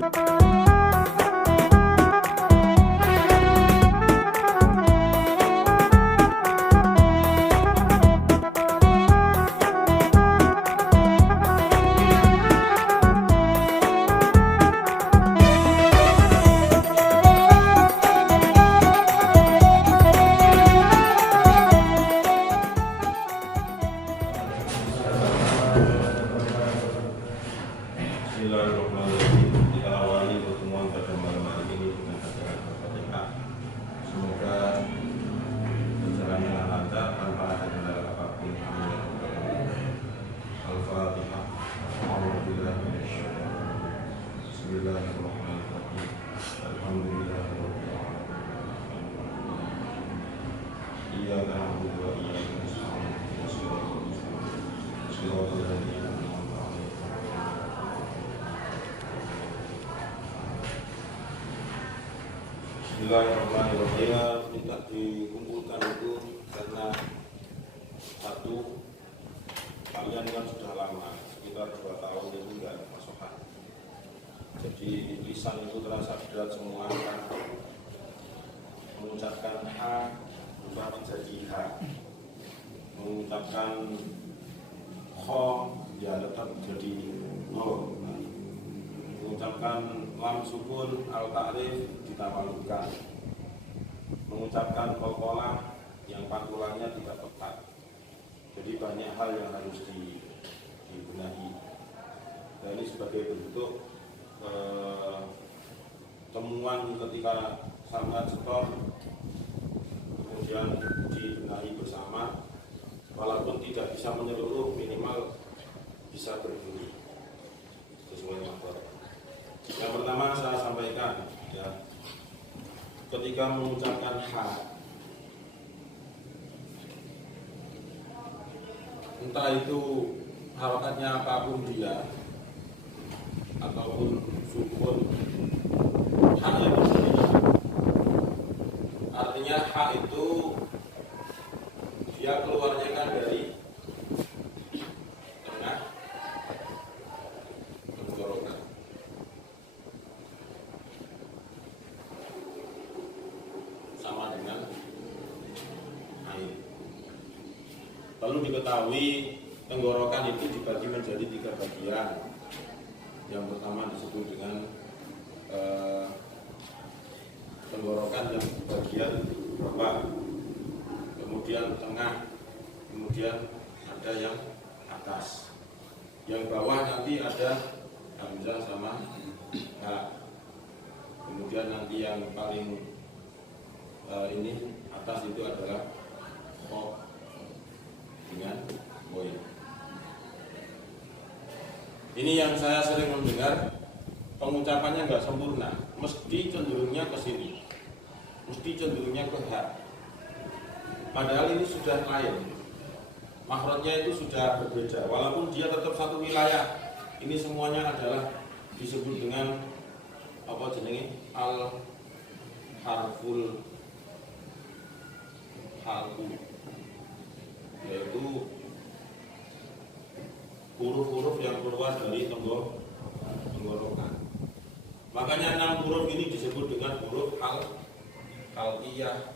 Bismillahirrahmanirrahim. Kita awali pertemuan pada malam hari ini dengan bacaan Al-Fatihah. Semoga berjalan dengan lancar tanpa ada kendala apapun. Al-Fatihah. Bismillahirrahmanirrahim. Alhamdulillahirabbil alamin. Iyyaka na'budu wa iyyaka nasta'in. Shiratal ladzina Bismillahirrahmanirrahim. Minta dikumpulkan itu karena satu, kalian kan sudah lama, sekitar 2 tahun itu enggak ada pasokan. Jadi lisan itu terasa berat semua kan. Mengucapkan H berubah menjadi H. Mengucapkan Kho ya tetap jadi O. Mengucapkan lam sukun al-ta'rif ditawalukan. Mengucapkan qalqalah yang pantulannya tidak tepat. Jadi banyak hal yang harus dibenahi. Dan ini sebagai bentuk temuan ketika sangat setor, kemudian dibenahi bersama, walaupun tidak bisa menyeluruh, minimal bisa berbunyi sesuai makhluk. Yang pertama saya sampaikan ya, ketika mengucapkan H, entah itu harokatnya apapun dia ataupun sukun, H yang berbeda. Artinya H itu dia keluarnya kan dari tengah tenggorokan. Sama dengan air. Perlu diketahui tenggorokan itu dibagi menjadi 3 bagian. Yang pertama disebut dengan tenggorokan yang bagian bawah, kemudian tengah, kemudian ada yang atas. Yang bawah nanti ada hamzah sama H. Kemudian nanti yang paling ini atas itu adalah Kho dengan Boy. Ini yang saya sering mendengar, pengucapannya nggak sempurna, mesti cenderungnya ke sini, mesti cenderungnya ke H. Padahal ini sudah lain, makhrajnya itu sudah berbeda, walaupun dia tetap satu wilayah. Ini semuanya adalah disebut dengan apa jenenge al harful halku, yaitu huruf-huruf yang keluar dari tenggorokan. Makanya 6 huruf ini disebut dengan huruf halqiyah.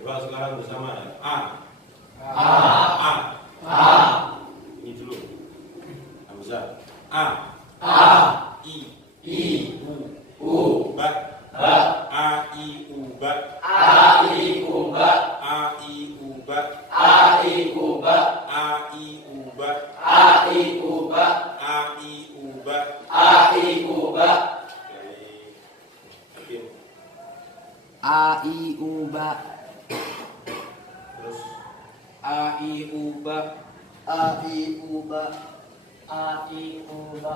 Coba sekarang bersama ya. A. Ini dulu. Hamzah. A. I. U. Ba. A. I. U. Ba. A. I. U. Ba. A. I. U. Ba. A. I. U. Ba. A. I. U. Ba. A. I. U. Ba. A. I. U. Ba. A. I. U. Ba. A. I. U. Ba. Terus A. I. U. Ba. A. I. U. Ba. A. I. U. Ba.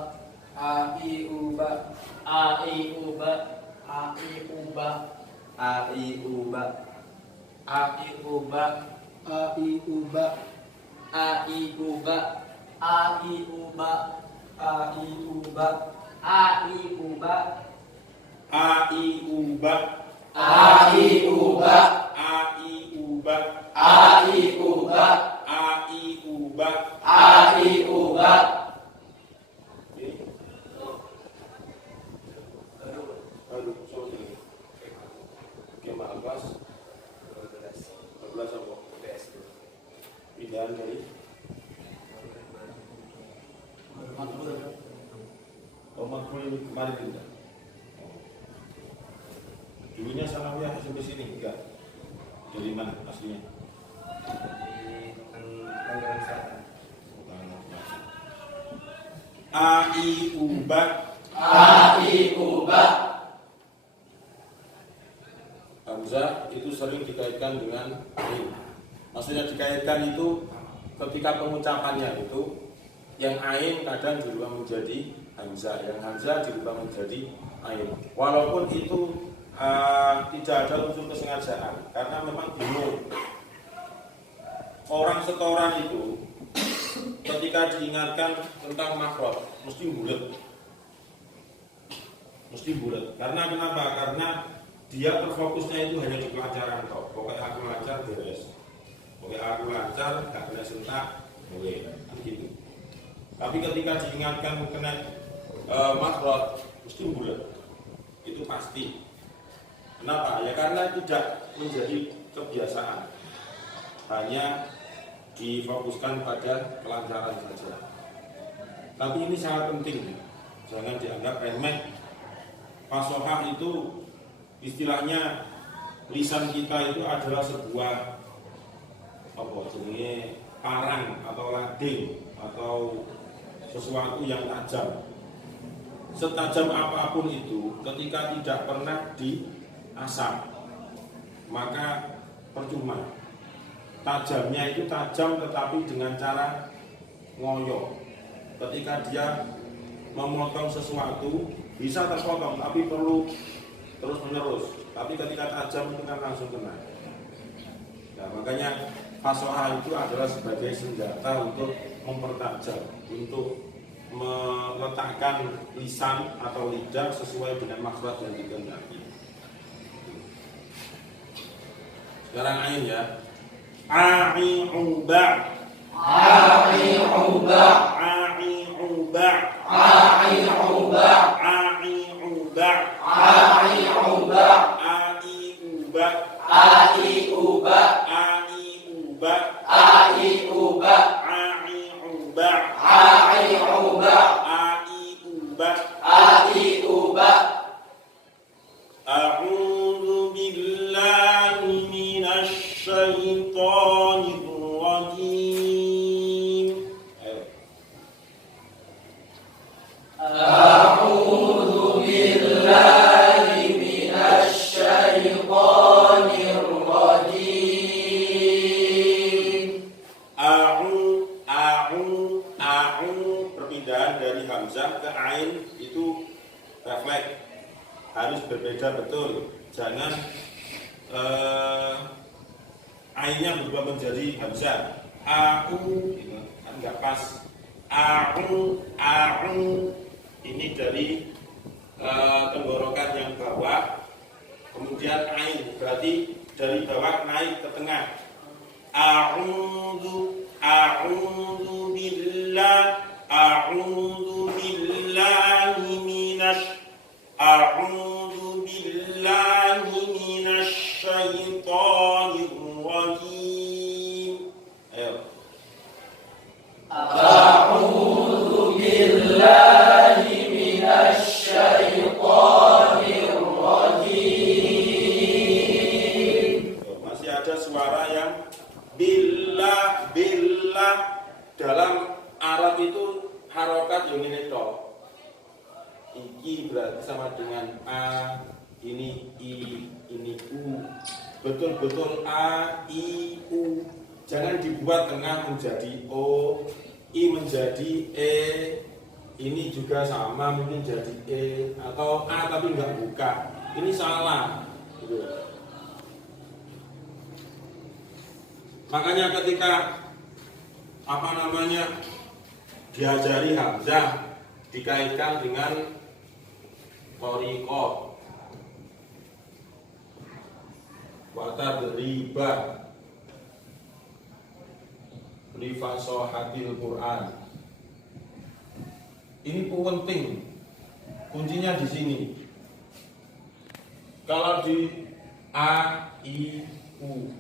A. I. U. Ba. A. I. U. Ba. A. I. U. Ba. A. I. U. Ba. A. I. U. Ba. A. I. U. Ba. A. I. U. Ba. A. I. U. Ba. A. I. U. Ba. A. I. U. Ba. A. I. U. Ba. A. I. U. Ba. A. I. U. Ba. A. I. U. Ba. A. I. U. Ba. Pindahan dari makbul ini kemarin pindah. Dulunya sanawiyah sampai sini enggak? Dari mana aslinya? Di Tangerang Selatan. A I U ba. Hamzah itu sering dikaitkan dengan ain. Maksudnya dikaitkan itu ketika pengucapannya itu yang ain kadang dirubah menjadi hamzah, yang hamzah dirubah menjadi ain. Walaupun itu tidak ada unsur kesengajaan, karena memang bingung. Orang setoran itu ketika diingatkan tentang makhraj mesti bulat. Karena kenapa? Karena dia terfokusnya itu hanya di pelajaran toh. Pokoknya aku lancar beres. Pokoknya aku lancar, gak kena sentak, boleh. Gitu. Tapi ketika diingatkan kena makhraj mesti bulat. Itu pasti. Kenapa? Ya karena tidak menjadi kebiasaan. Hanya difokuskan pada kelancaran saja. Tapi ini sangat penting, jangan dianggap remeh. Fasohah itu istilahnya lisan kita itu adalah sebuah parang atau lading atau sesuatu yang tajam. Setajam apapun itu, ketika tidak pernah diasah, maka percuma. Tajamnya itu tajam tetapi dengan cara ngoyo. Ketika dia memotong sesuatu bisa terpotong tapi perlu terus menerus. Tapi ketika tajam itu kan langsung kena. Nah, makanya fasohah itu adalah sebagai senjata untuk mempertajam, untuk meletakkan lisan atau lidah sesuai dengan makhraj yang dikehendaki. Sekarang ain ya. A'i'uba. A'i'uba. A'i'uba. A'i'uba. A'i'uba. A'i'uba. A'i'uba. A'i'uba. A'i'uba. A'i'uba. A'i'uba. A'i'uba. A'i'uba. A'i'uba. A'udzu billahi minasy syaithanir rajim. A'udzu billahi minasy syaithanir rajim. A'u perpindahan dari hamzah ke ain itu refleks, harus berbeda betul. Jangan ainnya berubah menjadi hamzah. A'u kan enggak pas. A'u ini dari tenggorokan yang bawah, kemudian ain berarti dari bawah naik ke tengah. A'udzu billahi minasy syaithanir rajim. Ayo. A'udzu billahi minasy syaithanir rajim. Masih ada suara yang billah. Dalam Arab itu harokat yang ini toh. Iki berarti sama dengan a, ini i, ini u. Betul-betul a, i, u. Jangan dibuat tengah menjadi o, i menjadi e. Ini juga sama mungkin jadi e atau a tapi enggak buka. Ini salah. Gitu. Makanya ketika diajari hamzah dikaitkan dengan thariqah wa tadribah li fasahatil Quran. Ini penting. Kuncinya di sini. Kalau di a, i, u,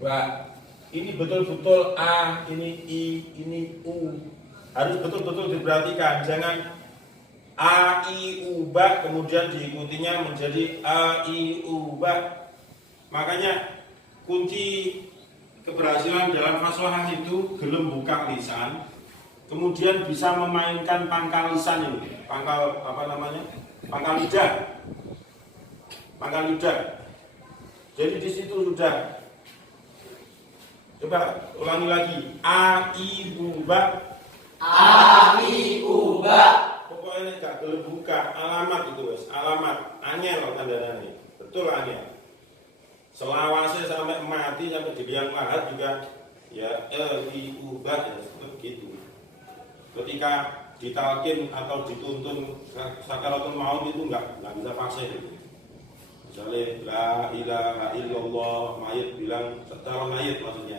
Wah, ini betul-betul A, ini I, ini U. Harus betul-betul diperhatikan. Jangan A, I, U, ba, kemudian diikutinya menjadi A, I, U, ba. Makanya kunci keberhasilan dalam fasohah itu gelem buka lisan, kemudian bisa memainkan pangkal lisan ini, pangkal apa namanya? Pangkal lidah. Pangkal lidah. Jadi di situ sudah. Coba ulangi lagi. A, I, U, ba. A, I, U, ba. Pokoknya gak gelem buka alamat itu wes, alamat angel tandanya. Betul angel. Selawase sampai mati sampai di liang lahat juga ya diubah ya begitu. Ketika ditalkin atau dituntun sakaratul maut itu nggak bisa fasih. Misalnya la ilaha illallah, mayit bilang setelah mayit maksudnya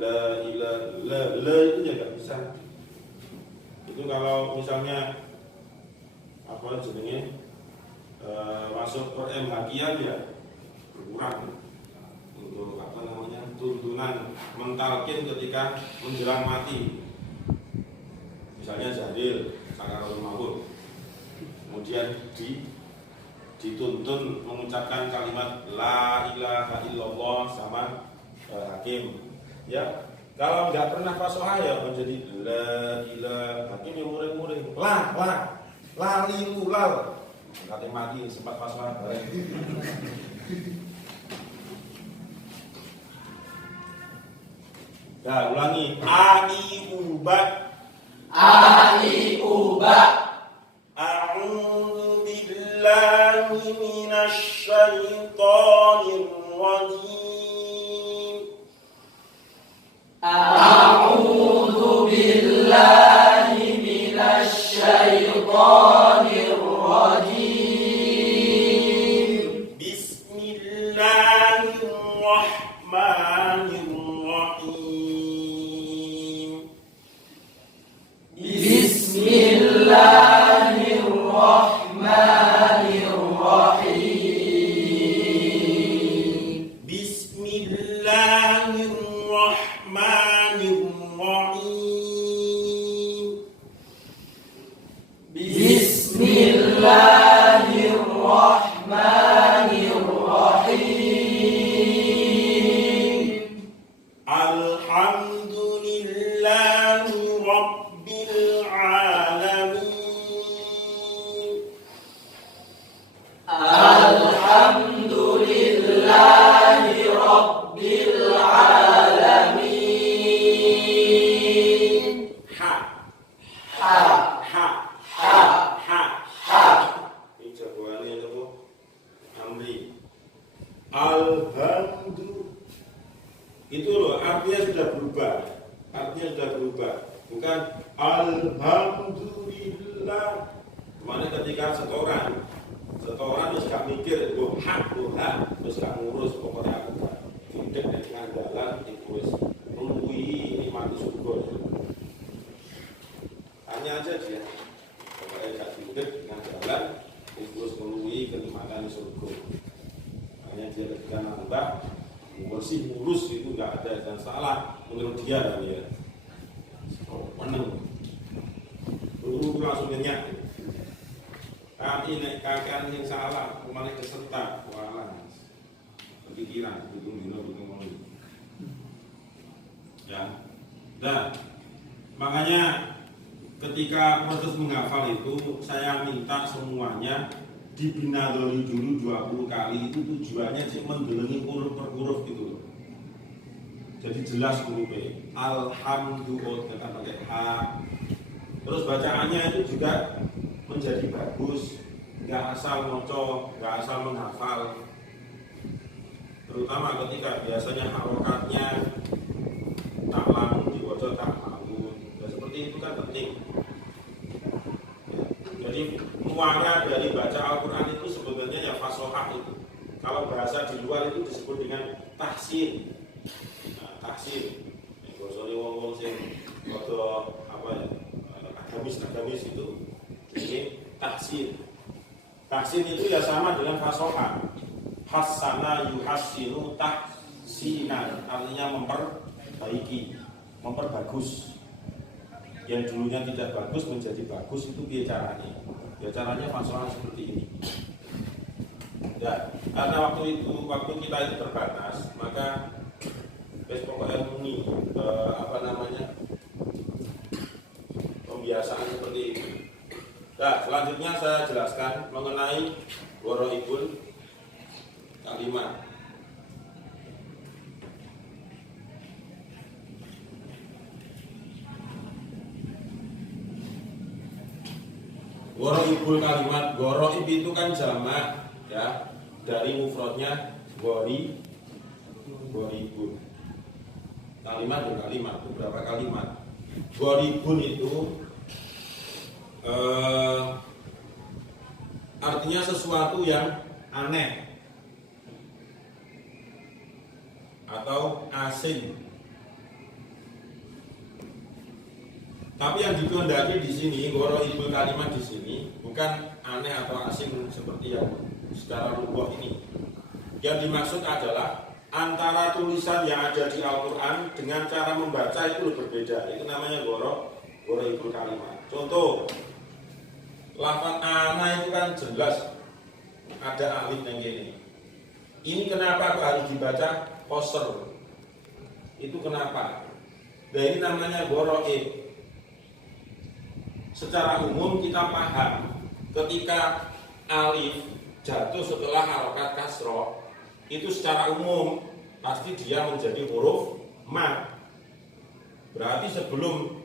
la itu ya nggak bisa. Itu kalau misalnya apa jenenge masuk per MHQ ya berkurang untuk apa namanya tuntunan mentalkin ketika menjelang mati, misalnya Zahir sakaratul maut, kemudian dituntun mengucapkan kalimat la ilaha illallah sama hakim ya. Kalau nggak pernah fasohah ya menjadi la ilaha, hakim yang muring-muring la lilulal nanti mati sempat fasohah bareng. Nah, ulangi. A, I, U, ba. A, I, U, ba. A'udzu billahi minasy syaithanir rajim. A'udzu billahi minasy syaithanir rajim. Bismillahirrahmanirrahim. Bismillahirrahmanirrahim. Bismillahirrahmanirrahim. Bismillahirrahmanirrahim. Alhamdulillahi Rabbil Alamin. Alhamdulillahi Rabbil Alamin. Ha, Ha, ha, ha, ha. ha. Ini jagoannya apa? Amri. Alhamdulillah. Itu loh, artinya sudah berubah. Artinya sudah berubah. Bukan alhamdulillah. Kemana ketika setoran terus gak mikir, gue hak, terus gak ngurus pokoknya aku gak tidak dengan jalan, terus nungguin nikmati surga. Tanya aja dia, pokoknya gak tidak dengan jalan, terus nungguin kenikmatan surga. Hanya dia ketika nambah, bersih ngurus itu gak ada dan salah menurut dia kan ya. Oh, menang, dulu langsung nyenyak. Tapi nek kakak yang salah, kemarin keserta, walah, kepikiran, dukung ya. Nah, makanya ketika proses menghafal itu, saya minta semuanya dibinadori dulu 20 kali. Itu tujuannya sih mendelengi huruf per huruf gitu loh. Jadi jelas hurufnya. Alhamdulillah dengan pakai H. Terus bacaannya itu juga menjadi bagus, nggak asal ngoco, nggak asal menghafal. Terutama ketika biasanya harokatnya tak lamun diwoco tak lamun, ya, seperti itu kan penting. Jadi muara dari baca Al-Quran itu sebenarnya ya fasohah itu. Kalau bahasa di luar itu disebut dengan tahsin. Nah, tahsin. Bosone wong-wong sing rada apa ya? Agamis itu. Ini tahsin. Tahsin itu ya sama dengan fasohah. Hassana yuhassinu sinan, artinya memperbaiki, memperbagus. Yang dulunya tidak bagus menjadi bagus, itu piye caranya? Ya caranya masalah seperti ini. Ya, karena waktu kita itu terbatas, maka pokoknya muni pembiasaan seperti ini. Nah, selanjutnya saya jelaskan mengenai Ghoroibul Kalimat. Ghoroibul Kalimat, Ghoroib itu kan jamak, ya, dari mufradnya Ghoribun. Kalimat dan kalimat itu berapa kalimat? Ghoribun itu artinya sesuatu yang aneh atau asing. Tapi yang dikehendaki di sini, Ghoroibul Kalimat di sini bukan aneh atau asing seperti yang secara lughah ini. Yang dimaksud adalah antara tulisan yang ada di Al-Quran dengan cara membaca itu berbeda. Itu namanya Ghoroibul Kalimat. Contoh, lafaz ana itu kan jelas ada alif yang gini. Ini kenapa harus dibaca qasr? Itu kenapa? Nah, ini namanya Ghoroib. Secara umum kita paham ketika alif jatuh setelah harokat kasroh, itu secara umum pasti dia menjadi huruf mad. Berarti sebelum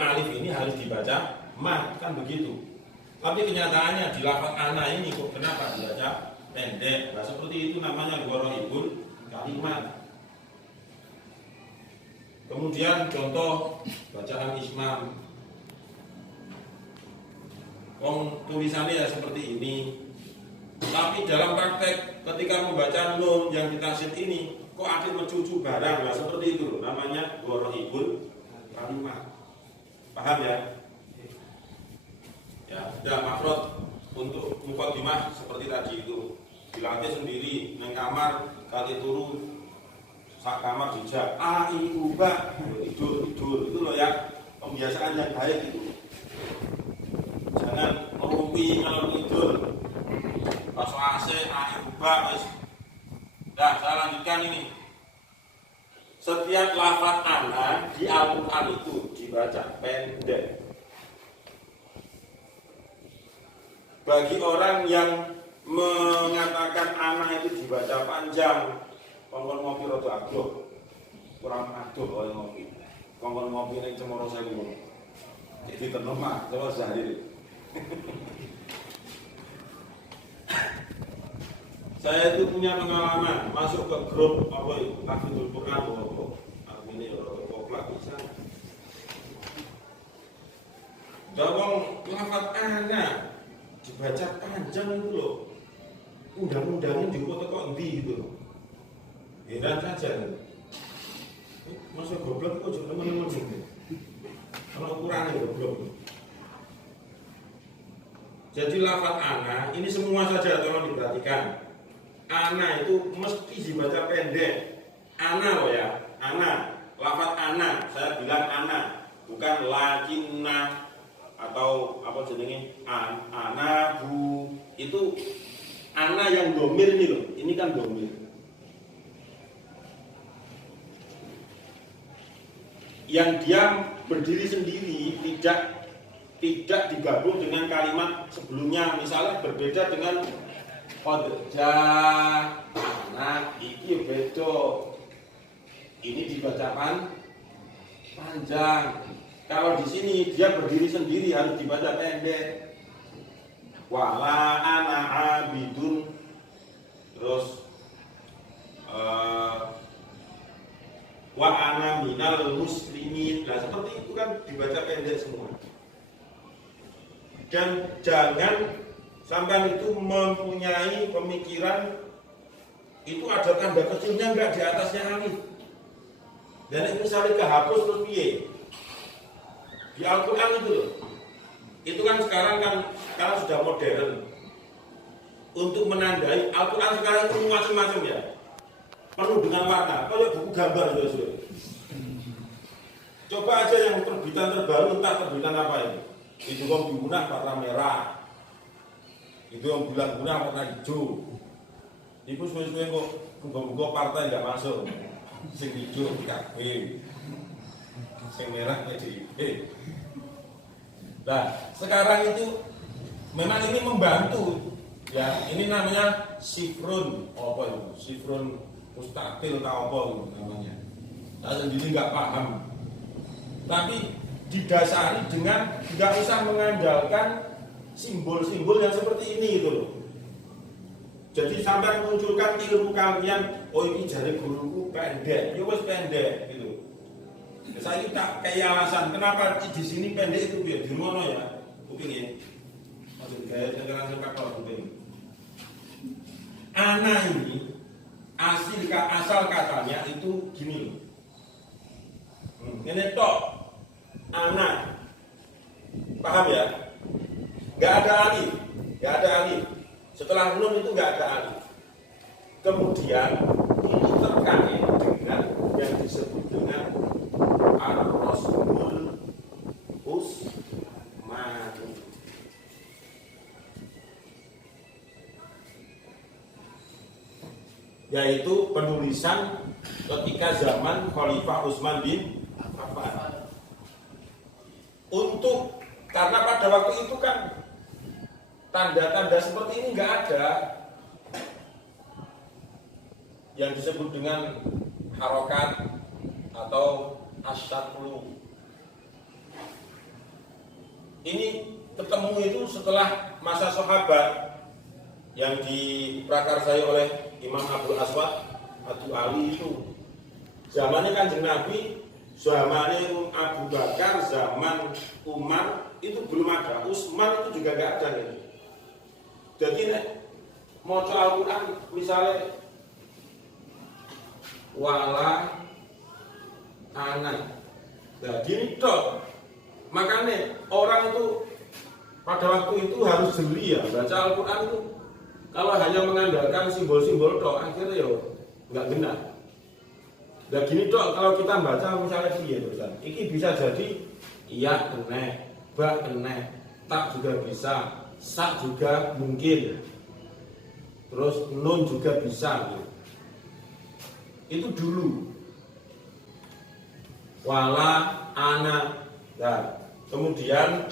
alif ini harus dibaca mad, kan begitu. Tapi kenyataannya di lafaz ana ini kok kenapa dibaca pendek? Nah, seperti itu namanya Ghoroibul Kalimat. Kemudian contoh bacaan ismam. Tulisannya ya seperti ini. Tapi dalam praktek ketika membaca nun yang ditasydid ini kok akhir mencucu barang, lah seperti itu namanya Ghoroibul Kalimat. Paham ya? Ya, sudah mafrad untuk mukadimah seperti tadi itu. Dilatih sendiri nang kamar kali turu sak kamar dijak a i u ba tidur itu loh ya, pembiasaan yang baik itu. Jangan merumpi kalau tidur. Masuk AC, ubah, wis. Nah, saya lanjutkan ini. Setiap lafaz ana di Al-Quran itu dibaca pendek. Bagi orang yang mengatakan ana itu dibaca panjang, kongkon ngopi rada adoh. Kurang adoh kalau ngopi. Kongkon ngopi ning Cemoro Sewu. Jadi terlemah, terus Zahir. Saya itu punya pengalaman masuk ke grup apa itu Hafizul Quran aku ini koplak bisa. Dawang lafaz ana dibaca panjang itu loh. Undang-undangnya dibuat kok endi gitu. Heran saja. Masuk goblok kok juga teman-teman gitu. Kalau ukurannya goblok. Jadi lafaz ana ini semua saja tolong diperhatikan. Ana itu mesti dibaca pendek. Ana loh ya, ana. Lafaz ana, saya bilang ana, bukan lakinna atau apa jenenge ana bu. Itu ana yang domir ini loh. Ini kan domir. Yang dia berdiri sendiri, tidak digabung dengan kalimat sebelumnya. Misalnya berbeda dengan Qadja anak iki beda. Ini dibaca panjang. Kalau di sini dia berdiri sendiri harus dibaca pendek. Wala ana abidun. Terus wa ana minal muslimin. Nah, seperti itu kan dibaca pendek semua. Dan jangan sampai itu mempunyai pemikiran itu ada tanda kecilnya enggak di atasnya alif. Dan itu misalnya kehapus terus piye? Di Al-Quran itu loh. Itu kan sekarang sudah modern. Untuk menandai Al-Quran sekarang itu macam-macam ya. penuh dengan warna, kayak buku gambar sudah. Coba aja yang terbitan terbaru, entah terbitan apa ini. Itu yang diunah warna merah, itu yang bulan-bulan warna hijau. Itu sesuai kok buku-buku partai nggak masuk, sing hijau PKB, sing merah PDIP. Nah, sekarang itu memang ini membantu, ya. Ini namanya sifrun, apa itu? Sifrun mustaqil atau apa itu namanya? Saya sendiri nggak paham. Tapi didasari dengan nggak usah mengandalkan simbol-simbol yang seperti ini gitu loh. Jadi sampai menunjukkan ilmu kalian, oh ini jari guruku pendek, ya wes pendek gitu. Saya tak kayak alasan kenapa di sini pendek itu biar di mana ya? Mungkin ya. Maksud gaya sekarang sepak bola mungkin. Anak ini asal katanya itu gini loh. Ini tok anak, paham ya? Gak ada alif, gak ada alif. Setelah nun itu nggak ada alif. Kemudian ini terkait dengan yang disebut dengan ar-rasmul usmani. Yaitu penulisan ketika zaman Khalifah Utsman bin Affan. Karena pada waktu itu kan tanda-tanda seperti ini nggak ada, yang disebut dengan harokat atau asyaklu. Ini ketemu itu setelah masa sahabat yang diprakarsai oleh Imam Abdul Aswad Abu Ali itu. Zamannya Kanjeng Nabi, zamannya Abu Bakar, zaman Umar itu belum ada. Utsman itu juga nggak ada nih. Jadi mau Al-Quran misalnya wala anak, nah gini toh. Makanya orang itu pada waktu itu harus jeli ya baca Al-Quran itu. Kalau hanya mengandalkan simbol-simbol toh akhirnya ya nggak benar. Nah gini toh, kalau kita baca misalnya dia terusan, ini bisa jadi iya kena, ba kena, tak juga bisa. Sak juga mungkin, terus nun juga bisa gitu. Itu dulu wala anak. Nah kemudian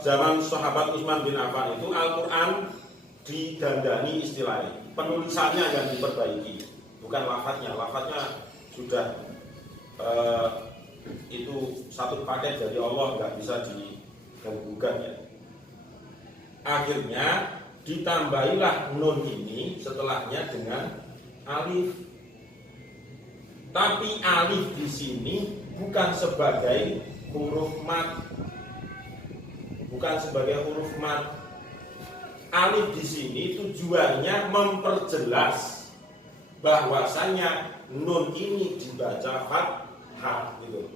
zaman sahabat Utsman bin Affan itu Al-Quran didandani istilahnya, penulisannya yang diperbaiki, bukan lafadznya. Lafadznya sudah itu satu paket dari Allah, nggak bisa diganggukan ya. Akhirnya ditambahilah nun ini setelahnya dengan alif. Tapi alif di sini bukan sebagai huruf mat, bukan sebagai huruf mat. Alif di sini tujuannya memperjelas bahwasanya nun ini dibaca fathah gitu.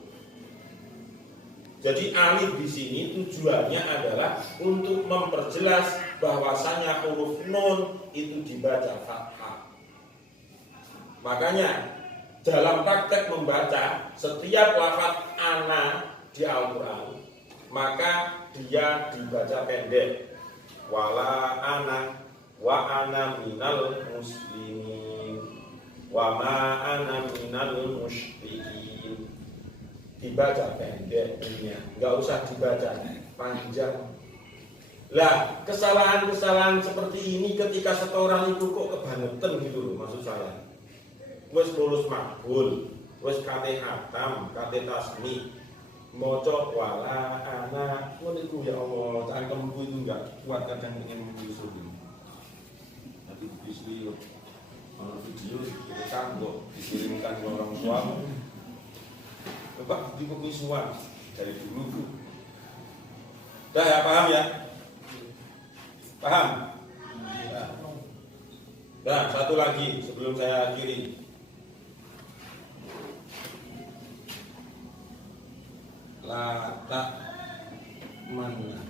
Jadi alif di sini tujuannya adalah untuk memperjelas bahwasanya huruf nun itu dibaca fathah. Makanya dalam praktek membaca setiap lafaz ana di Al-Quran, maka dia dibaca pendek. Wala ana wa ana minal muslimin wa ma ana minal musyrikin. Dibaca pendek ini, nggak usah dibaca panjang. Lah, kesalahan-kesalahan seperti ini ketika setoran itu kok kebangetan gitu loh, maksud saya. Wes lulus makbul, wes kate hatam, kate tasmi, moco wala anak, itu ya Allah, cangkemku itu enggak kuat, kadang ingin menyusul ini. Nanti video direkam kok dikirimkan ke orang tua. Coba di pengisuan dari dulu tuh. Udah ya, paham ya? Paham? Nah, satu lagi sebelum saya akhiri. Lata mana?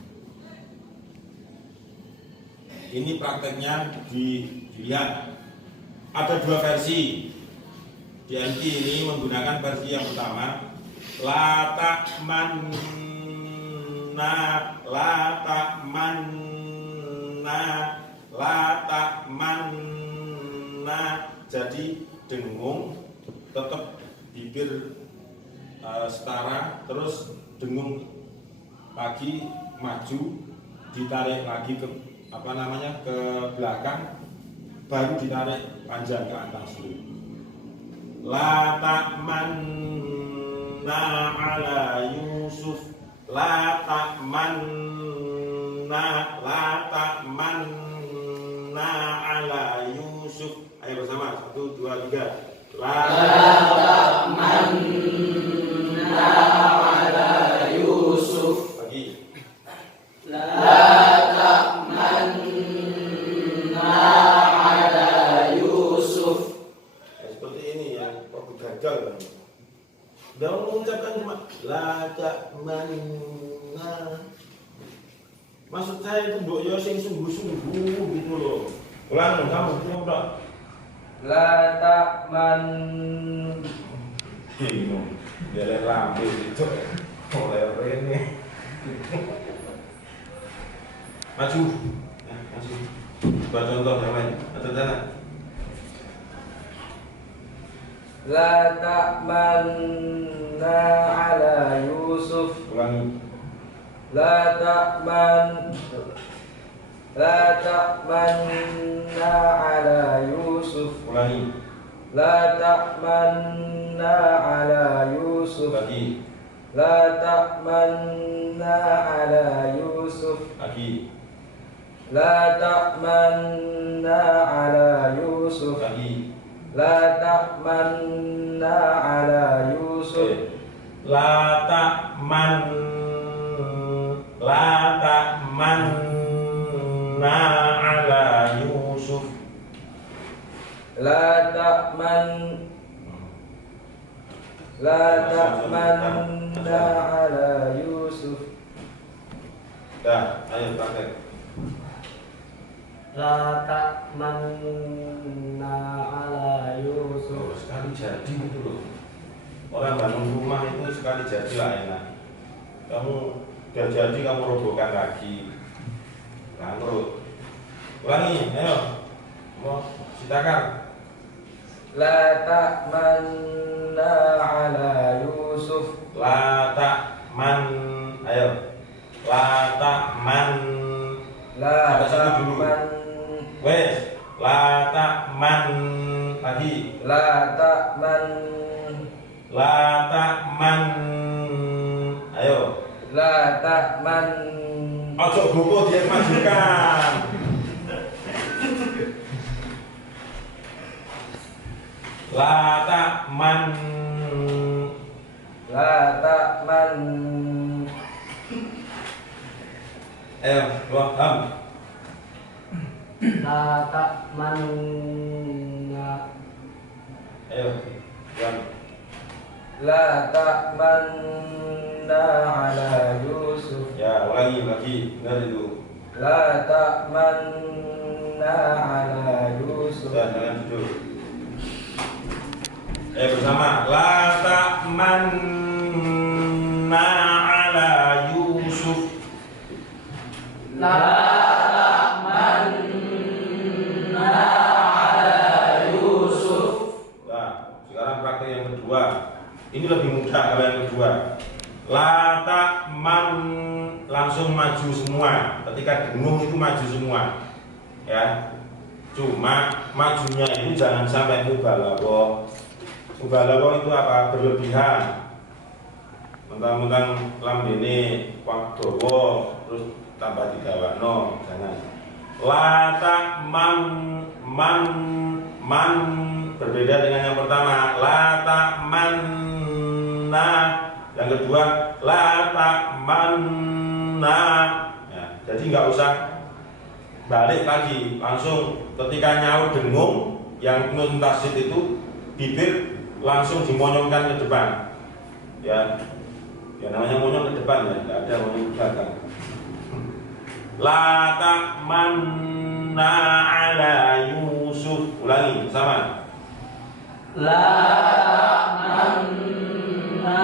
ini prakteknya dilihat. Ada dua versi. DNT ini menggunakan versi yang pertama, la ta'manna, la ta'manna, la ta'manna. Jadi dengung tetap bibir setara, terus dengung lagi maju, ditarik lagi ke ke belakang, baru ditarik panjang ke atas dulu. La ta'manna ala Yusuf, la ta'manna, la ta'manna ala Yusuf. Ayo bersama, 1, 2, 3. La ta'manna ala Yusuf. Lagi. La ta'manna ala Yusuf. Ya, seperti ini ya, kok gagal kan? Udah mengucapkan cuma la ta'manna. Maksud saya itu mbok yo sing sungguh-sungguh gitu loh. Ulang kamu coba. La ta'man. Bingung. Jalan lambe itu. Oleh ini. Maju. Nah, maju. Buat contoh yang lain. Atau sana. La ta'manna ala Yusuf. Ulangi. La ta'manna ala Yusuf. Ulangi. La ta'manna ala Yusuf. Lagi. La ta'manna ala Yusuf. Lagi. La ta'manna ala Yusuf. Lagi. La ta'manna ala Yusuf. La ta'manna ala Yusuf. La ta'manna ala Yusuf. Dah, ayo praktek. La ta'manna ala Yusuf. Sekali jadi gitu loh. Orang bangun rumah itu sekali jadi lah enak. Kamu udah jadi kamu robohkan lagi. Bangkrut. Ulangi, ayo. Mau sitakan. La ta'manna ala Yusuf. La ta'man. Ayo. La ta'man. La ta'man. Wes. La ta'man. Lagi. La ta'man. La ta'man. Ayo. La ta'man. Ojo buku dia majukan. La ta'man. La ta'man. Ayo, paham. La ta'manna. Ayo, ulang. La ta'manna ala Yusuf. Ya, ulangi lagi, benar itu. La ta'manna ala Yusuf. Sudah, jangan duduk. Bersama. La ta'manna ala Yusuf. La ta'manna ala Yusuf. Nah, sekarang praktek yang kedua. Ini lebih mudah kalau yang kedua. La ta'man, langsung maju semua. Ketika dengung itu maju semua. Ya. Cuma majunya itu jangan sampai mubalaghah. Mubalaghah itu apa? Berlebihan. Mentang-mentang lambene wakdowo terus tambah didawakno, jangan. La ta'man, man berbeda dengan yang pertama. La ta'manna. Yang kedua, la ta'manna. Ya, jadi nggak usah balik lagi, langsung ketika nyaut dengung yang nun tasydid itu bibir langsung dimonyongkan ke depan. Ya namanya monyong ke depan ya, nggak ada monyong ke belakang. La ta'manna ala Yusuf. Ulangi bersama. La ta'manna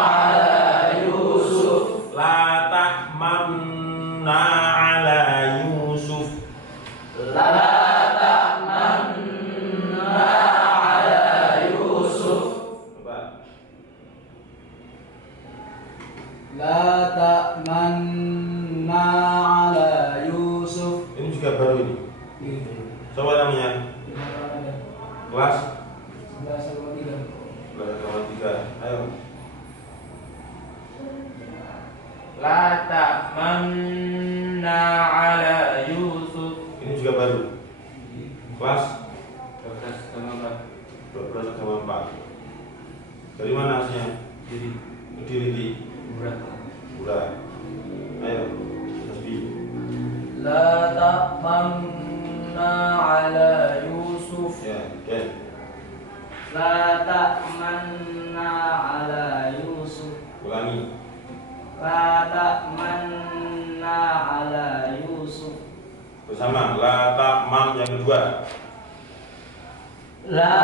ala Yusuf. La ta'manna ala Yusuf. La ta'manna ala Yusuf. Coba. La ta'manna ala Yusuf. Ini juga baru ini. Coba namanya. Kelas 11,3. Ayo. La ta'manna ala Yusuf. Ini juga baru. Kelas 12,4. 12,4. Dari mana aslinya? Kediri. Udah. Ayo. Tasbih. La ta'manna ala Yusuf. Ya, oke. La ta'manna ala Yusuf. Ulangi. La ta'manna ala Yusuf. Bersama. La ta'man yang kedua. La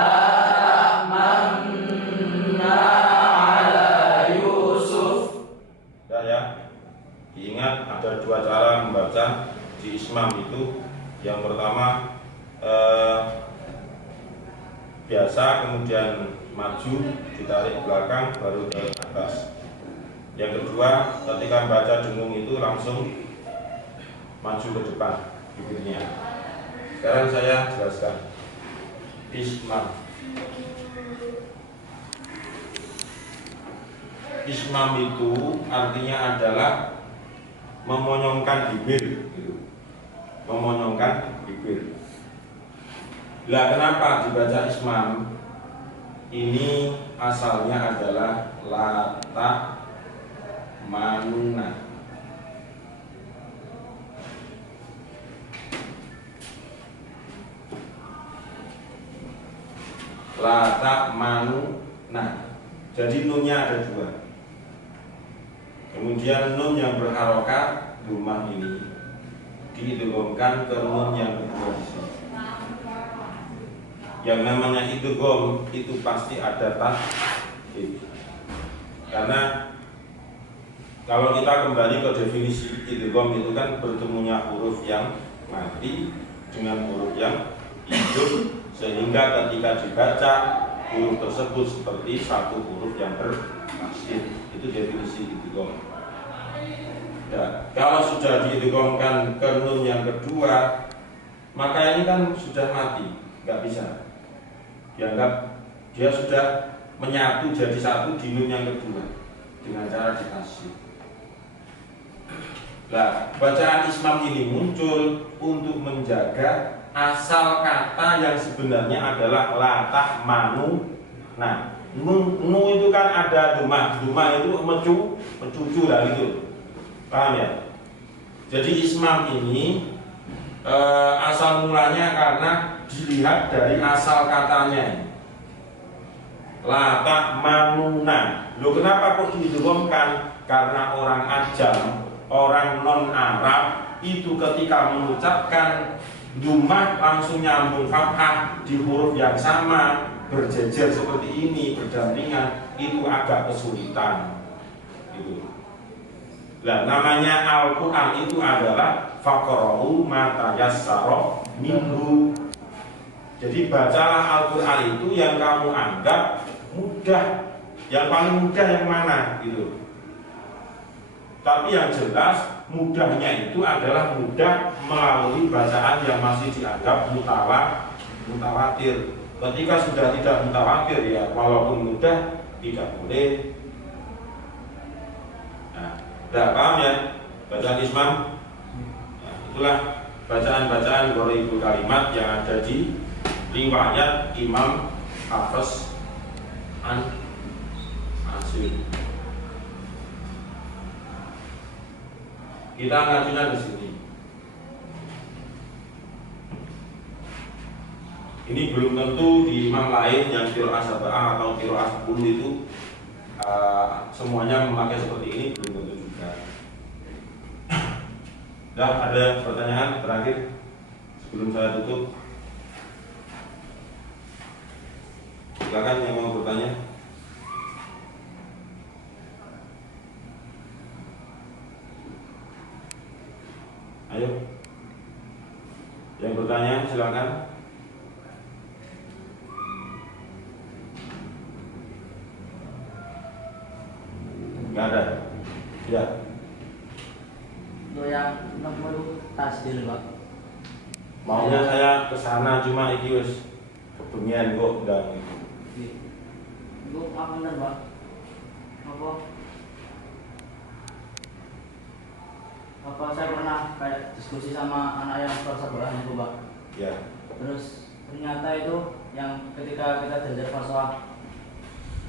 ta'manna ala Yusuf. Sudah ya. Diingat ada dua cara membaca di ismam itu. Yang pertama biasa, kemudian maju, ditarik belakang, baru ke atas. Yang kedua, ketika membaca dengung itu langsung maju ke depan bibirnya. Sekarang saya jelaskan ismam. Ismam itu artinya adalah memonyongkan bibir, memonyongkan bibir. Lah kenapa dibaca ismam? Ini asalnya adalah lata manuna. Lata manuna. Jadi nunnya ada dua. Kemudian nun yang berharokat rumah ini diidghamkan ke nun yang kedua di sini. Yang namanya idgham itu pasti ada tashdid. Karena kalau kita kembali ke definisi idgham itu kan bertemunya huruf yang mati dengan huruf yang hidup, sehingga ketika dibaca huruf tersebut seperti satu huruf yang bertashdid. Itu definisi idgham. Ya, kalau sudah diidghamkan ke nun yang kedua, maka ini kan sudah mati, nggak bisa. Dianggap dia sudah menyatu jadi satu di nun yang kedua dengan cara ditasydid. Nah, bacaan ismam ini muncul untuk menjaga asal kata yang sebenarnya adalah latah manu. Nah, nu itu kan ada dumah itu mencucu lah itu, paham ya? Jadi ismam ini asal mulanya karena dilihat dari asal katanya. Lata manuna. Loh, kenapa kok diidghamkan? Karena orang ajam, orang non Arab itu ketika mengucapkan dumah langsung nyambung fathah di huruf yang sama, berjejer seperti ini, berdampingan, itu agak kesulitan. Itu. Nah, namanya Al-Quran itu adalah faqra'u ma tayassara minhu. Jadi bacalah Al-Quran itu yang kamu anggap mudah, yang paling mudah yang mana gitu. Tapi yang jelas mudahnya itu adalah mudah melalui bacaan yang masih dianggap mutawatir. Ketika sudah tidak mutawatir, ya walaupun mudah tidak boleh. Nah, udah paham ya bacaan ismam? Nah, itulah bacaan-bacaan gharibul kalimat yang ada di riwayat Imam Hafiz an Asyir. Kita ngajunya di sini. Ini belum tentu di imam lain yang qiraah sab'ah atau qiraah 10 itu semuanya memakai seperti ini, belum tentu juga. Dah, ada pertanyaan terakhir Sebelum saya tutup, silakan yang mau bertanya. Ayo, yang bertanya silakan. Nggak ada. Ya. Lo yang nomor tasdil Pak. Maunya saya ke sana cuma iki wis kebengian kok ndang. Ibu apa bener Pak? Apa saya pernah kayak diskusi sama anak yang persebelah itu Pak. Ya. Terus ternyata itu yang ketika kita belajar falsafah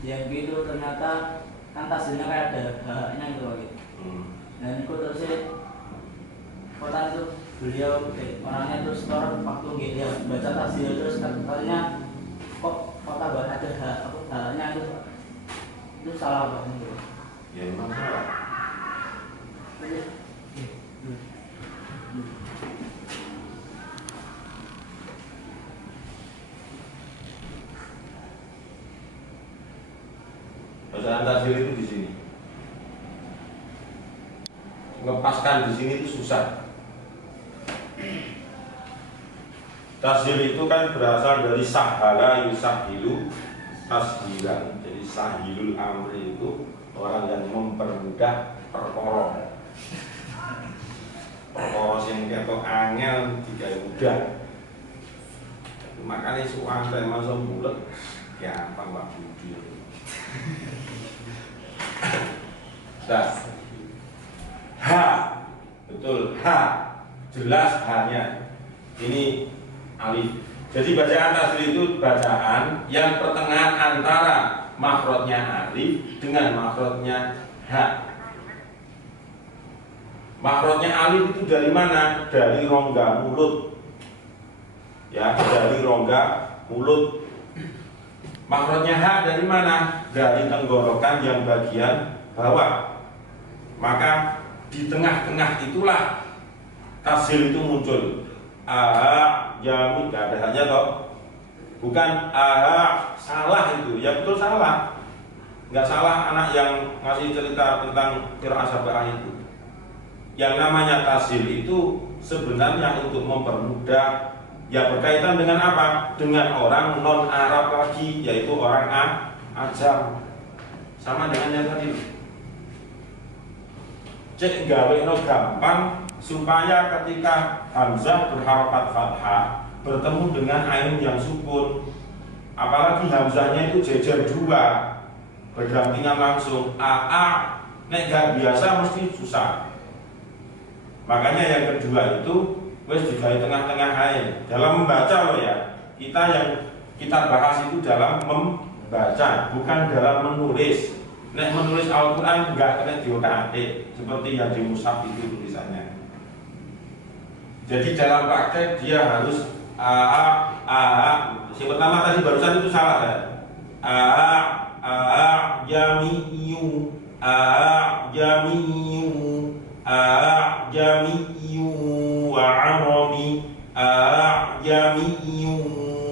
yang gitu ternyata kan tasdilnya kayak ada haknya gitu Pak gitu. Dan itu terus kota itu beliau orangnya terus orang waktu gitu ya baca tasdil terus katanya kok kota ada haknya itu salah Pak gitu. Ya memang salah. Bacaan tasdil itu di sini. Ngepaskan di sini itu susah. Tasdil itu kan berasal dari sahala yusahilu tasdilan. Jadi sahilul amri itu orang yang mempermudah perkara. Perkara sing ketok angel digawe mudah. Makanya suang teh masuk bulet gampang Pak Budi. Dah. H, betul H, jelas H-nya. Ini alif. Jadi bacaan tasdil itu bacaan yang pertengahan antara makhrajnya alif dengan makhrajnya H. Makhrajnya alif itu dari mana? Dari rongga mulut. Ya, dari rongga mulut. Makhrajnya H dari mana? Dari tenggorokan yang bagian bawah. Maka di tengah-tengah itulah tasdil itu muncul. Jamu, gak ada hanya toh. Bukan salah itu. Ya betul salah. Nggak salah anak yang ngasih cerita tentang qiraah sab'ah itu. Yang namanya tasdil itu sebenarnya untuk mempermudah. Ya berkaitan dengan apa? Dengan orang non Arab lagi, yaitu orang Ajam. Sama dengan yang tadi. Cek gaweno gampang supaya ketika hamzah berharokat fathah bertemu dengan ain yang sukun, apalagi hamzahnya itu jejer dua berdampingan langsung nek gak biasa mesti susah. Makanya yang kedua itu wes digawe tengah-tengah ain dalam membaca loh ya. Yang kita bahas itu dalam membaca, bukan dalam menulis. Nek menulis Al-Quran enggak kena diotak-atik seperti yang di mushaf itu tulisannya. Jadi dalam praktek dia harus yang pertama tadi barusan itu salah ya. Jami'u wa arabi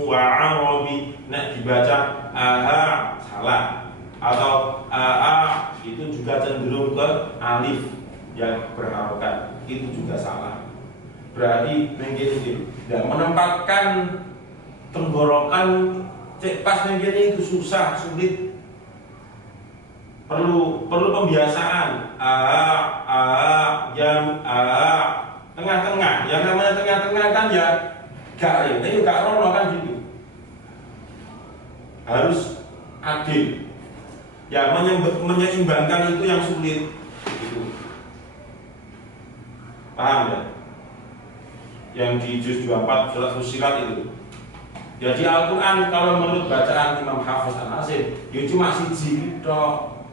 wa arabi. Nek dibaca salah. Atau itu juga cenderung ke alif yang berharokat, itu juga salah. Berarti mungkin tidak menempatkan tenggorokan cek pas mungkin itu susah, sulit. Perlu pembiasaan. Tengah-tengah. Yang namanya tengah-tengah kan ya gak ini gak rono kan gitu. Harus adil. Ya menyeimbangkan itu yang sulit gitu. Paham ya? Yang di juz 24 surat Fussilat itu. Jadi Al-Quran kalau menurut bacaan Imam Hafiz An-Asim ya cuma siji tok.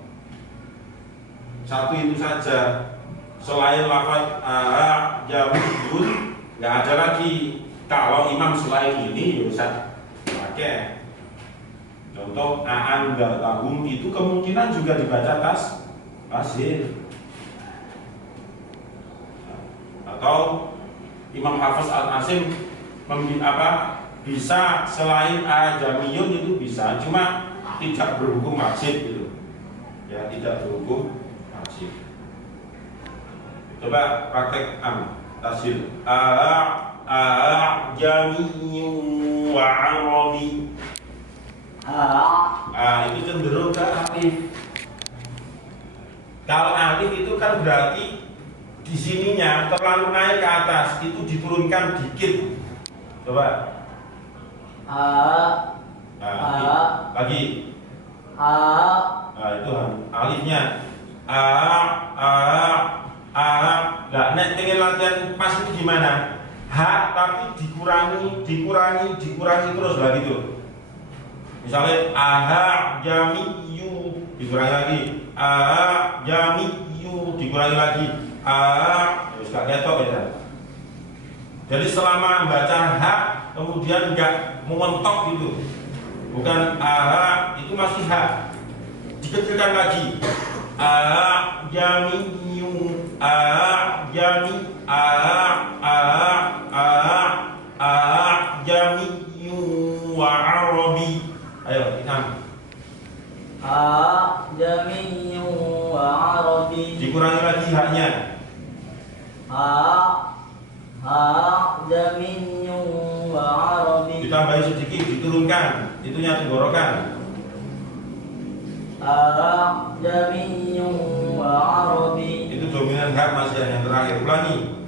Satu itu saja. Selain lafaz jamudun nggak ada lagi. Kalau imam selain ini ya bisa pakai. Contoh aan tahum itu kemungkinan juga dibaca tasdil. Atau Imam Hafiz Al-Asim bisa selain ajamiyun itu bisa, cuma tidak berhukum wajib gitu. Ya, tidak berhukum wajib. Coba praktek tasil. Ajamiyun wa arabi. Itu cenderung ke alif. Kalau alif itu kan berarti di sininya terlalu naik ke atas, itu diturunkan dikit. Coba. Lagi. Itu alifnya. Nah, nek pengen latihan pas itu gimana? Tapi dikurangi terus lah gitu. Misalnya jamiyu dikurangi lagi, jamiyu dikurangi lagi, terus gak ketok ya. Jadi selama membaca kemudian nggak mentok gitu, bukan itu masih dikecilkan lagi, jamiyu, jamiyu wa arabi. Ayo, inam. Ajamiyyu wa arabi. Dikurangi lagi haknya. Ajamiyyu wa arabi. Ditambahi sedikit, diturunkan. Itunya tenggorokan. Ajamiyyu wa arabi. Itu dominan hak masih yang terakhir. Ulangi.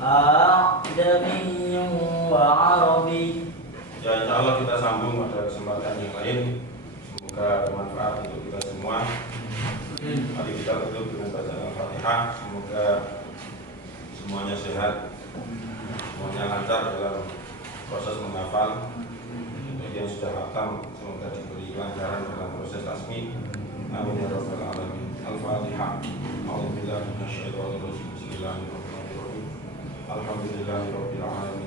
Ajamiyyu wa arabi. Ya, insya Allah kita sambung pada kesempatan yang lain. Semoga bermanfaat untuk kita semua. Mari kita tutup dengan bacaan Al-Fatihah. Semoga semuanya sehat, semuanya lancar dalam proses menghafal. Bagi yang sudah hafal, semoga diberi kelancaran dalam proses tasmi. Amin ya rabbal alamin. Al-Fatihah. A'udzubillahi minasyaitonir rajim. Bismillahirrahmanirrahim. Alhamdulillahirabbil alamin.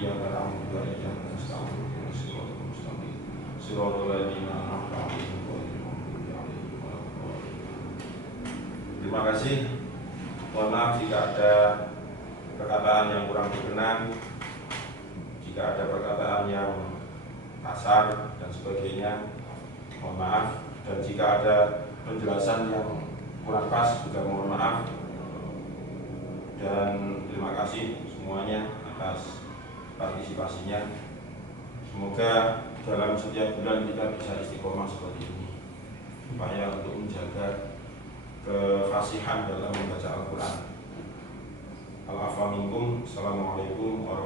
Iyyaka na'budu wa iyyaka nasta'in. Ihdinas siratal mustaqim. Siratal ladzina an'amta 'alaihim ghairil maghdubi 'alaihim waladdallin. Terima kasih. Mohon maaf jika ada perkataan yang kurang berkenan, jika ada perkataan yang kasar dan sebagainya. Mohon maaf. Dan jika ada penjelasan yang kurang pas juga mohon maaf. Dan terima kasih semuanya atas partisipasinya. Semoga dalam setiap bulan kita bisa istiqomah seperti ini, supaya untuk menjaga kefasihan dalam membaca Al-Quran. Al-afwa minkum. Assalamualaikum warahmatullahi wabarakatuh.